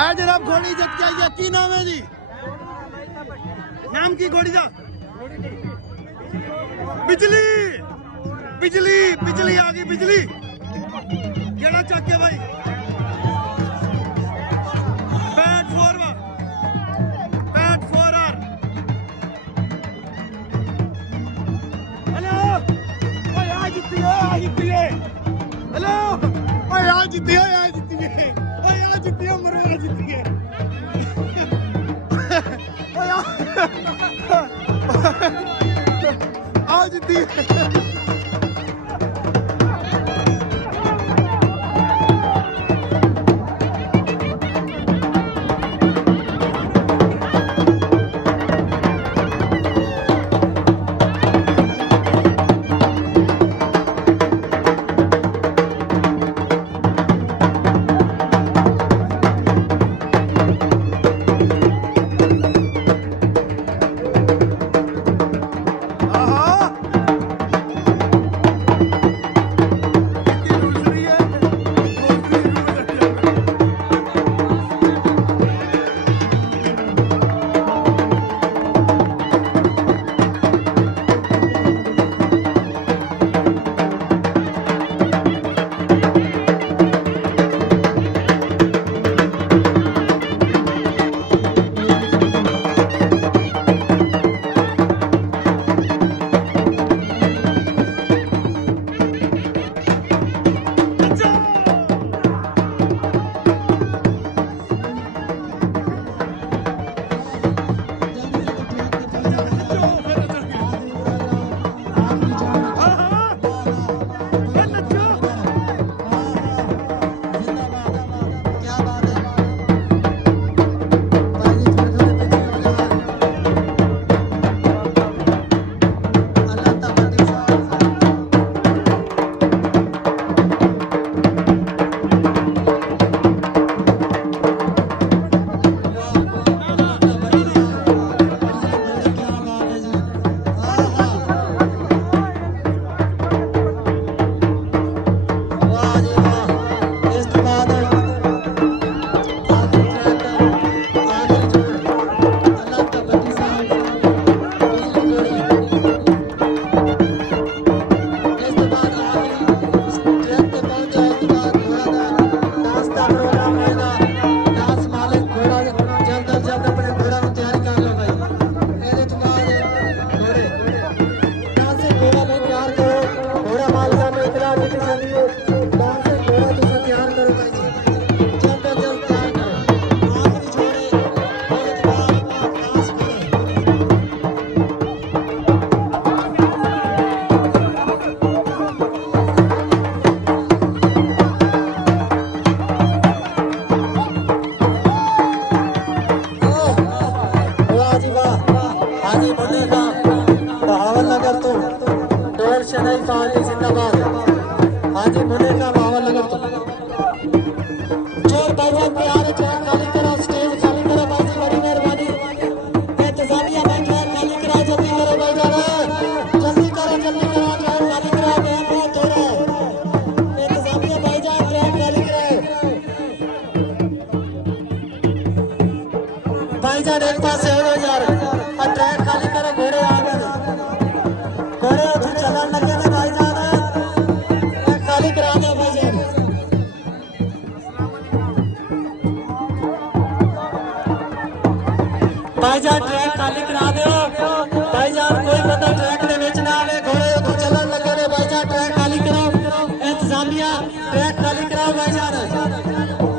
ਆ ਜਨਾਬ घोड़ी जित के आई है की नाम है जी नाम की घोड़ी का बिजली बिजली बिजली आ गई बिजली केड़ा चक के भाई बैट फोर आर हेलो ओए आ जीती है हेलो ओए आ जीती है मरे जीती है आ जीती है भाईजान ट्रैक खाली करा दो भाईजान कोई बंदा ट्रैक दे विच ना आवे घोड़े उधर चलन लगे ने भाईजान ट्रैक खाली कराओ इंतजामिया ट्रैक खाली कराओ भाईजान